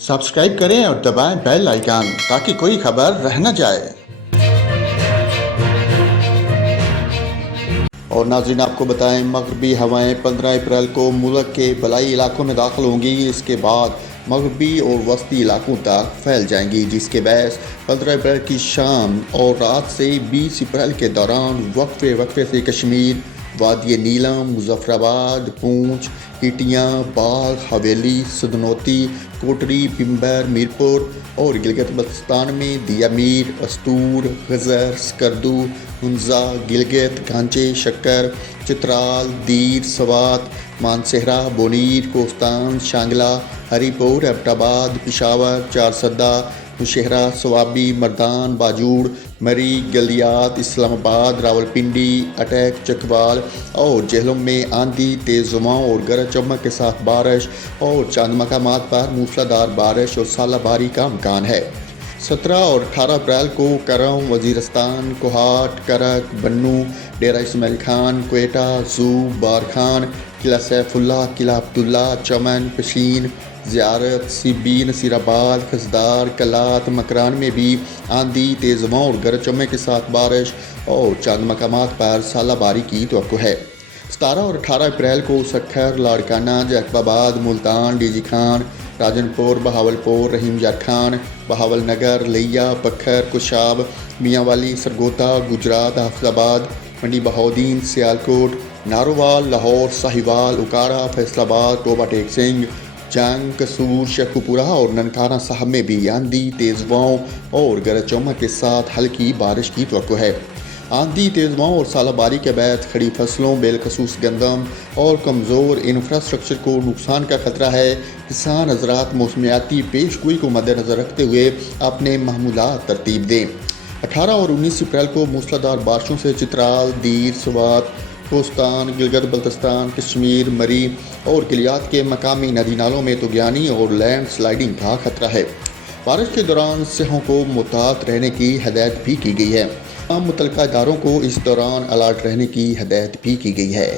Subscribe करें और दबाएं बेल आइकन ताकि कोई खबर रह न जाए। और नाज़रीन आपको बताएं, मगरबी हवाएं 15 अप्रैल को मुल्क के बलाई इलाकों में दाखिल होंगी। इसके बाद मगरबी और वस्ती इलाकों तक फैल जाएंगी, जिसके बायस 15 अप्रैल की शाम और रात से 20 अप्रैल के दौरान वक्फे से कश्मीर, वादी नीलम, मुजफ्फराबाद, पूंछ, ईटियाँ, बाग, हवेली, सदनौती, कोटरी, पिंबर, मीरपुर और गिलगित बल्तिस्तान में दियामीर, अस्तूर, गजर, स्कर्दू, हुंजा, गिलगित, घांचे, शक्कर, चित्राल, दीर, सवात, मानसेहरा, बोनीर, कोस्तान, शांगला, हरीपुर, एबटाबाद, पिशावर, चारसदा, नौशहरा, स्वाबी, मर्दान, बाजूड़, मरी, गलियात, इस्लामाबाद, रावलपिंडी, अटैक, चकवाल और जेहलम में आंधी, तेज़ हवाओं और गरज चमक के साथ बारिश और चंद मकामात पर मूसलाधार बारिश और सालाबारी का इम्कान है। 17 और 18 अप्रैल को करम, वजीरस्तान, कोहाट, करक, बन्नू, डेरा इस्माइल खान, क्वेटा, जू, बारखान, किला सैफुल्ला, किला अब्दुल्ला, चमन, पशीन, ज़ियारत, सिब्बी, नसीराबाद, खसदार, कलात, मकरान में भी आंधी, तेज़ हवाओं और गरज चमक के साथ बारिश और चंद मकामात पर सालाबारी की तवक्को है। 17 और 18 अप्रैल को सखर, लाड़काना, जैकबाबाद, मुल्तान, डीजी खान, राजनपुर, बहावलपुर, रहीम यार खान, बहावल नगर, लिया, पखर, कुशाब, मियांवाली, सरगोदा, गुजरात, हाफिजाबाद, मंडी बहाउद्दीन, सियालकोट, नारोवाल, लाहौर, साहिवाल, उकाड़ा, फैसलाबाद, टोबा टेक सिंह, जंग, कसूर, शेखुपुरा और ननकाना साहब में भी आंधी, तेज़ हवाओं और गरज चमक के साथ हल्की बारिश की तवक्को है। आंधी, तेज़ हवाओं और सालाबारी के बाद खड़ी फसलों, बेलखसूस गंदम और कमज़ोर इंफ्रास्ट्रक्चर को नुकसान का खतरा है। किसान हज़रात मौसमियाती पेशगोई को मद्देनज़र रखते हुए अपने महमूलात तरतीब दें। 18 और 19 अप्रैल को मूसलाधार बारिशों से चित्राल, दीर, सवात, कोस्तान, गिलगित बल्तिस्तान, कश्मीर, मरी और गिलियात के मकामी नदी नालों में तुगयानी और लैंड स्लाइडिंग का खतरा है। बारिश के दौरान सिहों को मुतात रहने की हदायत भी की गई है। तमाम मुतल्लिका इदारों को इस दौरान अलर्ट रहने की हदायत भी की गई है।